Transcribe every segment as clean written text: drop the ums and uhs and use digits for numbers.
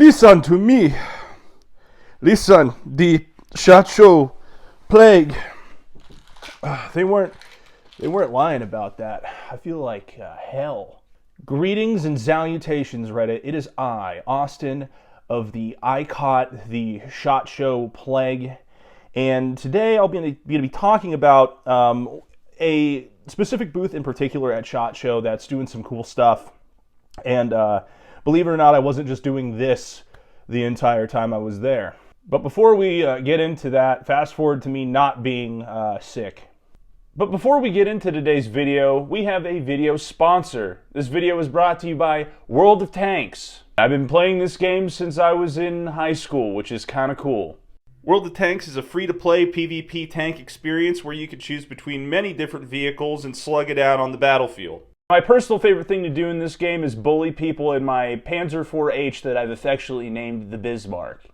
Listen to me. Listen, the Shotshow plague. They weren't lying about that. I feel like hell. Greetings and salutations, Reddit. It is I, Austin, of the I Caught the Shotshow plague, and today I'll be going to be talking about a specific booth in particular at Shotshow that's doing some cool stuff. And believe it or not, I wasn't just doing this the entire time I was there. But before we get into that, fast forward to me not being sick. But before we get into today's video, we have a video sponsor. This video is brought to you by World of Tanks. I've been playing this game since I was in high school, which is kind of cool. World of Tanks is a free-to-play PvP tank experience where you can choose between many different vehicles and slug it out on the battlefield. My personal favorite thing to do in this game is bully people in my Panzer IV-H that I've affectionately named the Bismarck.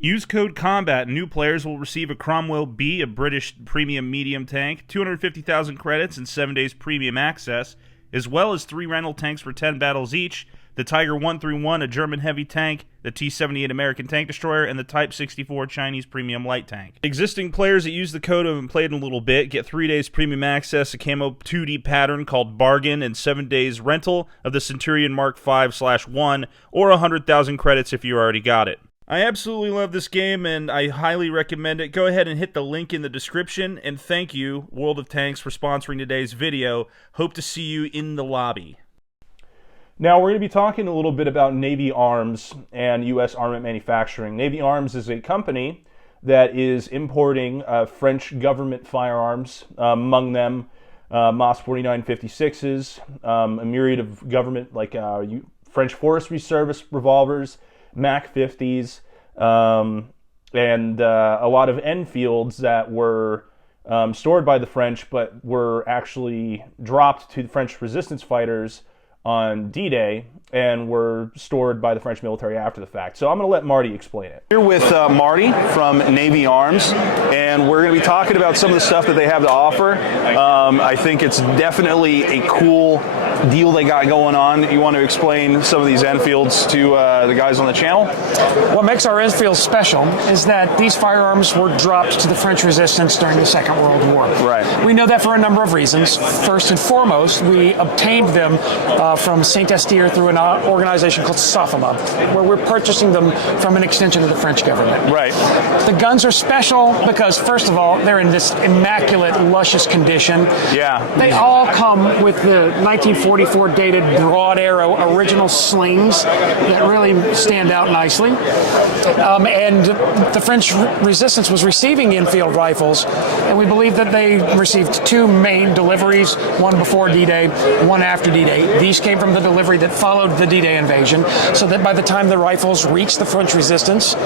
Use code COMBAT and new players will receive a Cromwell B, a British premium medium tank, 250,000 credits and 7 days premium access, as well as 3 rental tanks for 10 battles each, the Tiger 131, a German heavy tank, the T-78 American tank destroyer, and the Type 64 Chinese premium light tank. Existing players that use the code and played in a little bit get 3 days premium access, a camo 2D pattern called Bargain, and 7 days rental of the Centurion Mk 5/1, or 100,000 credits if you already got it. I absolutely love this game, and I highly recommend it. Go ahead and hit the link in the description, and thank you, World of Tanks, for sponsoring today's video. Hope to see you in the lobby. Now, we're going to be talking a little bit about Navy Arms and U.S. armament manufacturing. Navy Arms is a company that is importing French government firearms, among them MOS 4956s, a myriad of government, like French Forestry Service revolvers, Mk 50s, and a lot of Enfields that were stored by the French but were actually dropped to the French resistance fighters on D-Day and were stored by the French military after the fact. So I'm going to let Marty explain it. Here with Marty from Navy Arms, and we're going to be talking about some of the stuff that they have to offer. I think it's definitely a cool deal they got going on. You want to explain some of these Enfields to the guys on the channel? What makes our Enfields special is that these firearms were dropped to the French resistance during the Second World War. Right. We know that for a number of reasons. First and foremost, we obtained them from Saint-Estier through an organization called SOFAMA, where we're purchasing them from an extension of the French government. Right. The guns are special because, first of all, they're in this immaculate, luscious condition. Yeah. They all come with the 1944 dated broad arrow original slings that really stand out nicely. And the French resistance was receiving Enfield rifles, and we believe that they received 2 main deliveries, one before D-Day, one after D-Day. These came from the delivery that followed the D-Day invasion, so that by the time the rifles reached the French resistance,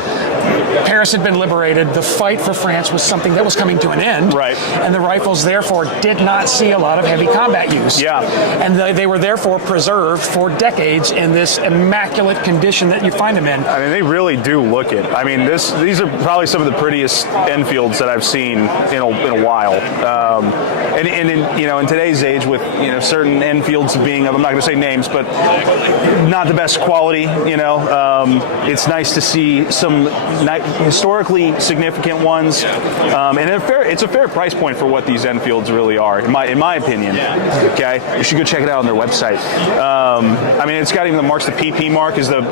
Paris had been liberated. The fight for France was something that was coming to an end. Right. And the rifles, therefore, did not see a lot of heavy combat use. Yeah. And they were therefore preserved for decades in this immaculate condition that you find them in. I mean, they really do look it. I mean, these are probably some of the prettiest Enfields that I've seen in a while. And in today's age, with certain Enfields being, I'm not going to say names, but not the best quality. It's nice to see some historically significant ones, and it's a fair price point for what these Enfields really are, in my opinion. Okay, you should go check it out on their website. I mean, it's got even the marks. The PP mark is the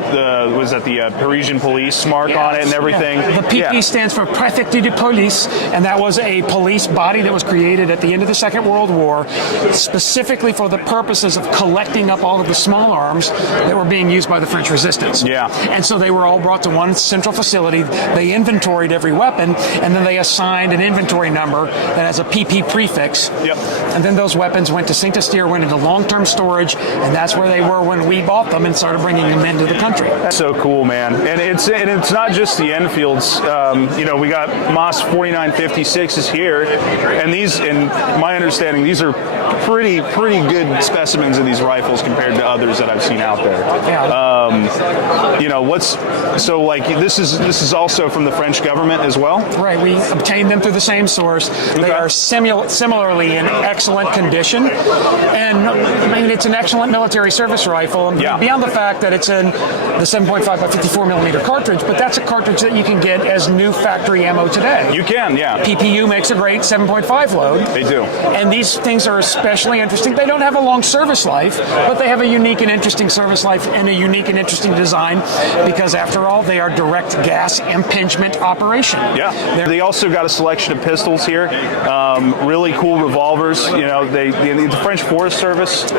Parisian police mark on it and everything. Yeah. The PP stands for Préfecture de Police, and that was a police body that was created at the end of the Second World War, specifically for the purposes of collecting up all of the small arms that were being used by the French resistance. Yeah. And so they were all brought to one central facility. They inventoried every weapon, and then they assigned an inventory number that has a PP prefix. Yep. And then those weapons went to Saint-Estier, went into long-term long-term storage, and that's where they were when we bought them and started bringing them into the country. That's so cool, man. And it's not just the Enfields. We got Moss 4956s here, and these, in my understanding, these are pretty good specimens of these rifles compared to others that I've seen out there. This is also from the French government as well. Right, we obtained them through the same source. They are similarly in excellent condition, and I mean it's an excellent military service rifle. Beyond the fact that it's in the 7.5 by 54 millimeter cartridge, but that's a cartridge that you can get as new factory ammo today. You can, yeah. PPU makes a great 7.5 load. They do. And these things are especially interesting. They don't have a long service life, but they have a unique and interesting service life and a unique and interesting design because, after all, they are direct gas impingement operation. Yeah. They also got a selection of pistols here. Really cool revolvers. The French Forest Service.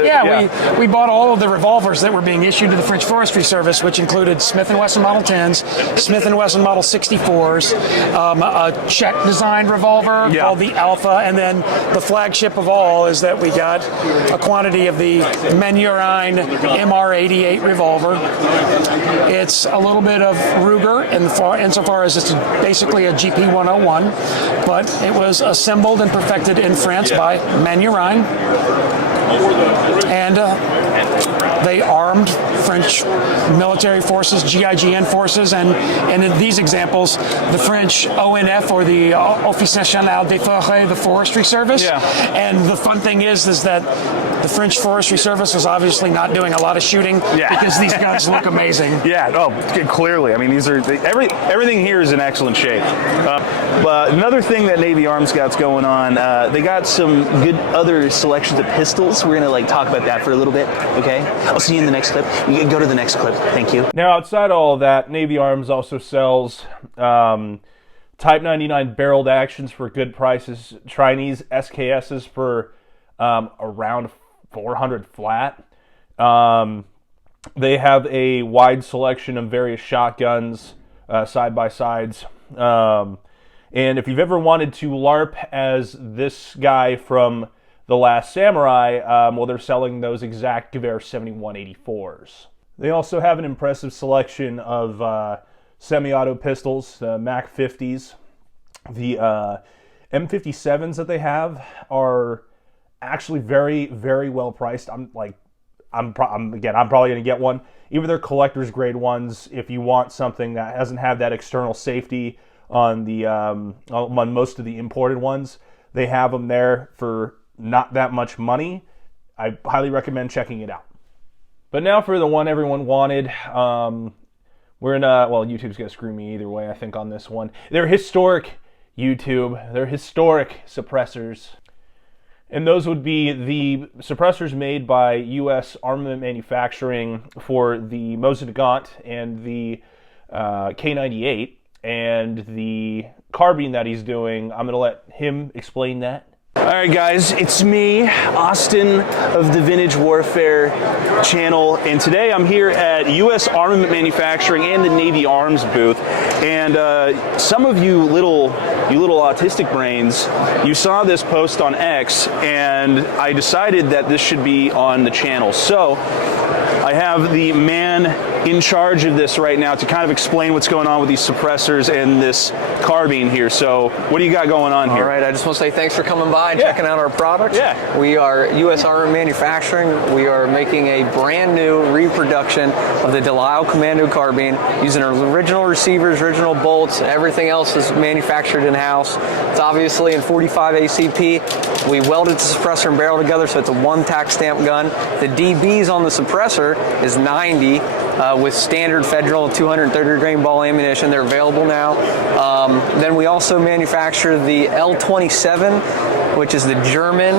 We bought all of the revolvers that were being issued to the French Forestry Service, which included Smith & Wesson Model 10s, Smith & Wesson Model 64s, a Czech design revolver called the Alpha, and then the flagship of all is that we got a quantity of the Menurine MR88 revolver. It's a little bit of Ruger insofar as it's basically a GP101, but it was assembled and perfected in France by Menurine. And they armed French military forces, GIGN forces, and in these examples, the French ONF, or the Office National des Forêts, the Forestry Service. Yeah. And the fun thing is that the French Forestry Service was obviously not doing a lot of shooting because these guns look amazing. Yeah, clearly. I mean, these are everything here is in excellent shape. But another thing that Navy Arms got's going on, they got some good other selections of pistols. We're gonna talk about that for a little bit. Okay, I'll see you in the next clip. You can go to the next clip. Thank you. Now, outside all of that, Navy Arms also sells Type 99 barreled actions for good prices, Chinese SKSs for around 400 flat. They have a wide selection of various shotguns, side-by-sides. And if you've ever wanted to LARP as this guy from The Last Samurai, they're selling those exact Gewehr 7184s. They also have an impressive selection of semi-auto pistols, the Mk 50s. The M57s that they have are actually very, very well priced. I'm probably going to get one. Even their collector's grade ones, if you want something that doesn't have that external safety on most of the imported ones, they have them there for not that much money. I highly recommend checking it out. But now for the one everyone wanted. YouTube's going to screw me either way, I think, on this one. They're historic, YouTube. They're historic suppressors. And those would be the suppressors made by U.S. armament manufacturing for the Mosin Nagant and the K98, and the carbine that he's doing. I'm going to let him explain that. All right, guys, it's me, Austin of the Vintage Warfare channel, and today I'm here at U.S. Armament Manufacturing and the Navy Arms booth. And some of you little autistic brains, you saw this post on X, and I decided that this should be on the channel. So I have the man in charge of this right now to kind of explain what's going on with these suppressors and this carbine here. So what do you got going on here? All right, I just want to say thanks for coming by and checking out our product. Yeah. We are U.S. Armament Manufacturing. We are making a brand new reproduction of the Delisle Commando carbine using our original receivers, original bolts. Everything else is manufactured in-house. It's obviously in 45 ACP. We welded the suppressor and barrel together, so it's a one tack stamp gun. The DBs on the suppressor is 90 with standard federal 230 grain ball ammunition. They're available now. Then we also manufacture the L27, which is the German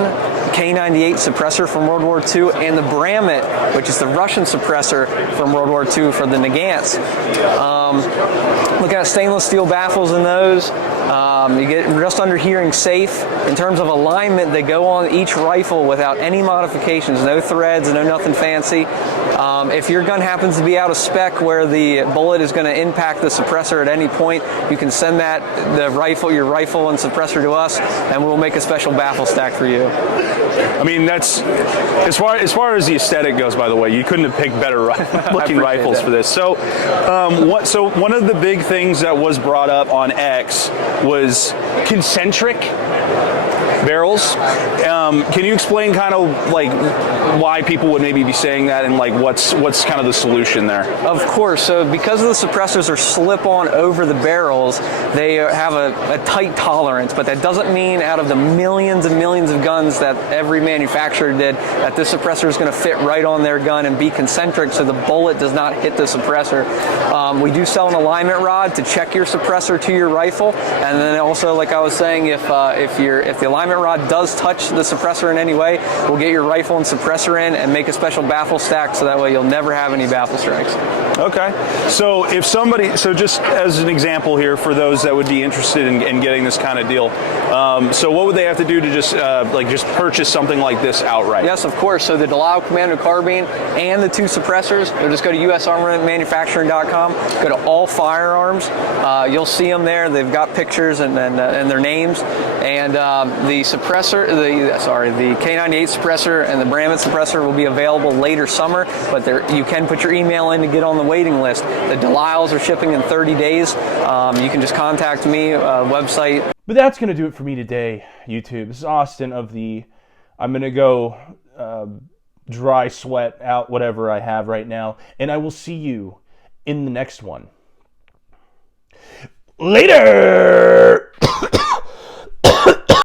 K98 suppressor from World War II, and the Bramit, which is the Russian suppressor from World War II for the Nagants. Look at stainless steel baffles in those. You get just under hearing safe. In terms of alignment, they go on each rifle without any modifications, no threads, no nothing fancy. If your gun happens to be out of spec where the bullet is going to impact the suppressor at any point, you can send your rifle and suppressor to us, and we'll make a special baffle stack for you. I mean, that's as far as the aesthetic goes. By the way, you couldn't have picked better looking rifles for this. So, so one of the big things that was brought up on X was concentric barrels. Can you explain kind of like why people would maybe be saying that, and like what's kind of the solution there? Of course. So because the suppressors are slip-on over the barrels, they have a tight tolerance, but that doesn't mean out of the millions and millions of guns that every manufacturer did, that this suppressor is going to fit right on their gun and be concentric so the bullet does not hit the suppressor. We do sell an alignment rod to check your suppressor to your rifle, and then also, like I was saying, if the alignment rod does touch the suppressor in any way, we'll get your rifle and suppressor in and make a special baffle stack, so that way you'll never have any baffle strikes. Okay. So just as an example here for those that would be interested in getting this kind of deal, so what would they have to do to just purchase something like this outright? Yes, of course. So the Delisle Commando carbine and the two suppressors, or just go to usarmamentmanufacturing.com, go to all firearms. You'll see them there. They've got pictures and their names. And the K98 suppressor and the Bramit suppressor will be available later summer, but you can put your email in to get on the waiting list. The Delisles are shipping in 30 days. You can just contact me, website. But that's going to do it for me today, YouTube. This is Austin of the... I'm going to go dry sweat out whatever I have right now, and I will see you in the next one. Later!